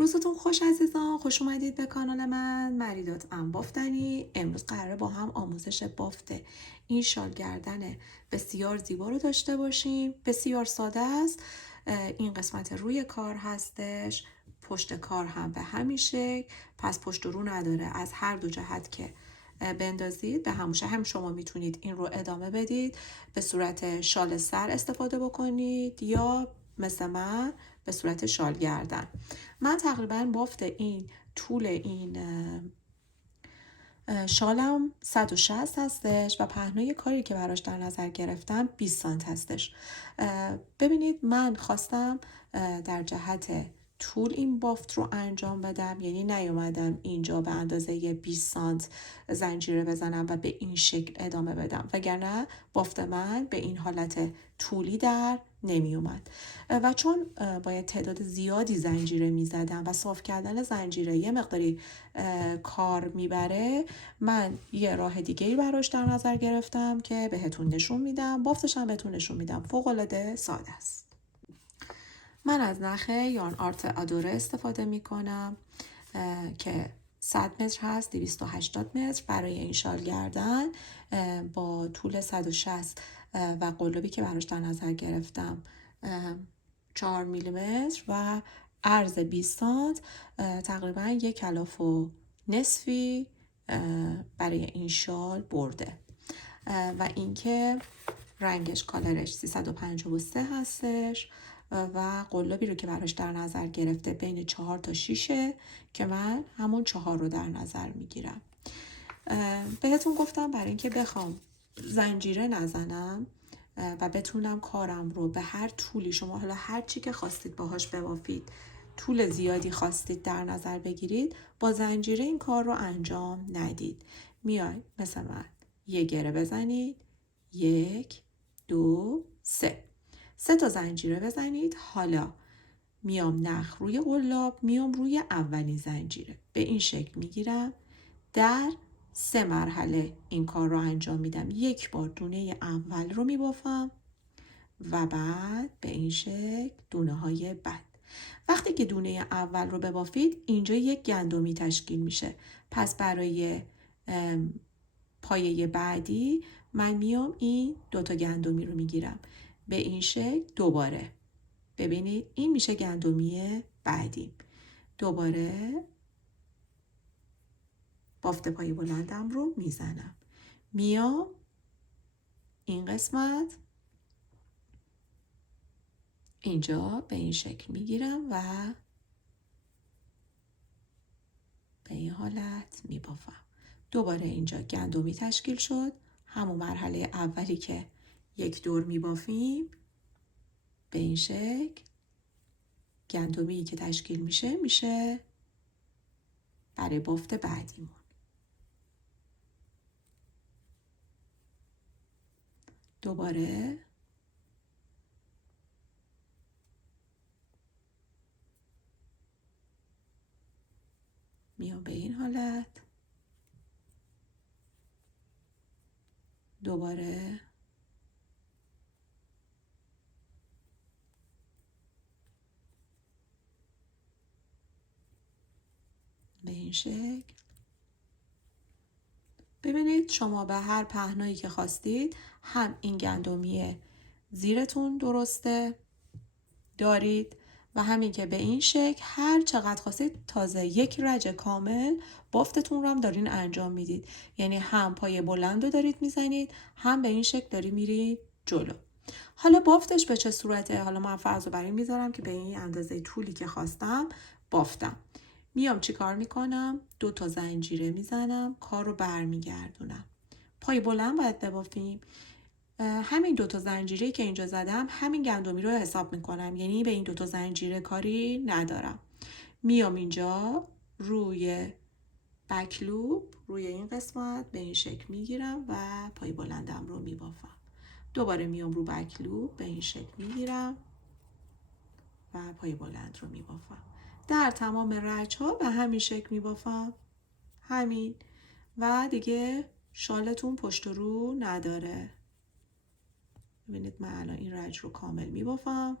روزتون خوش عزیزان، خوش اومدید به کانال من مریدات بافتنی. امروز قراره با هم آموزش بافت این شال گردن بسیار زیبا رو داشته باشیم. بسیار ساده است. این قسمت روی کار هستش، پشت کار هم به همین شکل، پس پشت و رو نداره. از هر دو جهت که بندازید به هموشه هم شما میتونید این رو ادامه بدید، به صورت شال سر استفاده بکنید یا مثل من به صورت شال گردن. من تقریبا بافت این طول این شالم 160 هستش و پهنای کاری که براش در نظر گرفتم 20 سانت هستش. ببینید من خواستم در جهت طول این بافت رو انجام بدم، یعنی نیومدم اینجا به اندازه 20 سانت زنجیره بزنم و به این شکل ادامه بدم، وگرنه بافت من به این حالت طولی در نمی اومد. و چون باید تعداد زیادی زنجیره می زدم و صاف کردن زنجیره یه مقداری کار میبره، من یه راه دیگه براش در نظر گرفتم که بهتون نشون میدم. بافتش هم بهتون نشون میدم، فوق العاده ساده است. من از نخ یارن آرت آدوره استفاده میکنم که 100 متر هست، 280 متر برای این شال گردن با طول 160 و قلابی که براش در نظر گرفتم 4 میلیمتر و عرض 20 سانت، تقریبا 1 کلاف و نصفی برای این شال برده. و اینکه رنگش کالرش 353 هستش و قلابی رو که براش در نظر گرفته بین 4 تا 6 که من همون 4 رو در نظر میگیرم. بهتون گفتم برای اینکه بخوام زنجیره نزنم و بتونم کارم رو به هر طولی، شما حالا هر چی که خواستید باهاش ببافید، طول زیادی خواستید در نظر بگیرید، با زنجیره این کار رو انجام ندید. میای مثل من یه گره بزنید، 1 2 3 تا زنجیره بزنید. حالا میام نخ روی قلاب، میام روی اولین زنجیره، به این شکل میگیرم. در 3 مرحله این کار رو انجام میدم. یک بار دونه اول رو میبافم و بعد به این شکل دونه های بعد. وقتی که دونه اول رو ببافید اینجا یک گندمی تشکیل میشه. پس برای پایه بعدی من میام این 2 تا گندمی رو میگیرم به این شکل. دوباره ببینید این میشه گندمی بعدی. دوباره بافت پای بلندم رو میزنم، میام این قسمت اینجا به این شکل میگیرم و به این حالت میبافم. دوباره اینجا گندمی تشکیل شد، همون مرحله اولی که یک دور میبافیم. به این شکل گندمی که تشکیل میشه برای بافت بعدیمون. دوباره میام به این حالت، دوباره به این شکل. ببینید شما به هر پهنایی که خواستید هم این گندمی زیرتون درسته دارید و همین که به این شکل هر چقدر خواستید تازه یک رج کامل بافتتون رو هم دارین انجام میدید. یعنی هم پای بلند رو دارید میزنید، هم به این شکل دارید میرید جلو. حالا بافتش به چه صورته؟ حالا من فرض رو بر این میذارم که به این اندازه طولی که خواستم بافتم. میام چی کار میکنم؟ 2 تا زنجیره میزنم، کار رو برمیگردونم. پای بلند باید ببافیم. همین 2 تا زنجیره که اینجا زدم همین گندمی رو حساب میکنم، یعنی به این 2 تا زنجیره کاری ندارم. میام اینجا روی بکلوب، روی این قسمت به این شکل میگیرم و پای بلندم رو میبافم. دوباره میام رو بکلوب به این شکل میگیرم و پای بلند رو میبافم. در تمام رج ها به همین شکل میبافم. همین. و دیگه شالتون پشت و رو نداره. ببینید من الان این رج رو کامل میبافم.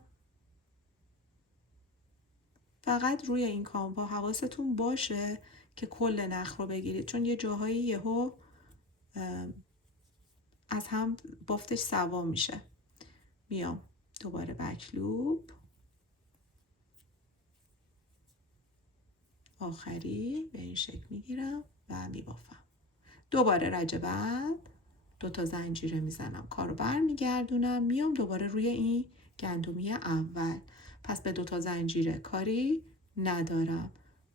فقط روی این کانوا حواستون باشه که کل نخ رو بگیرید، چون یه جاهایی یهو از هم بافتش سوا میشه. میام دوباره بک لوپ، آخری به این شکل میگیرم و میبافم. دوباره رج بعد 2 زنجیره میزنم، کارو برمیگردونم، میام دوباره روی این گندمی اول. پس به 2 زنجیره کاری ندارم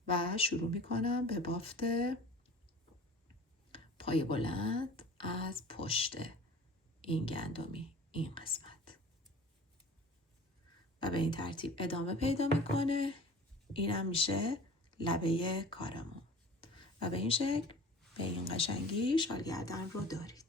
و شروع میکنم به بافت پای بلند از پشت این گندمی، این قسمت، و به این ترتیب ادامه پیدا میکنه. اینم میشه لبه کارمون و به این شکل به این قشنگی شال گردن رو دارید.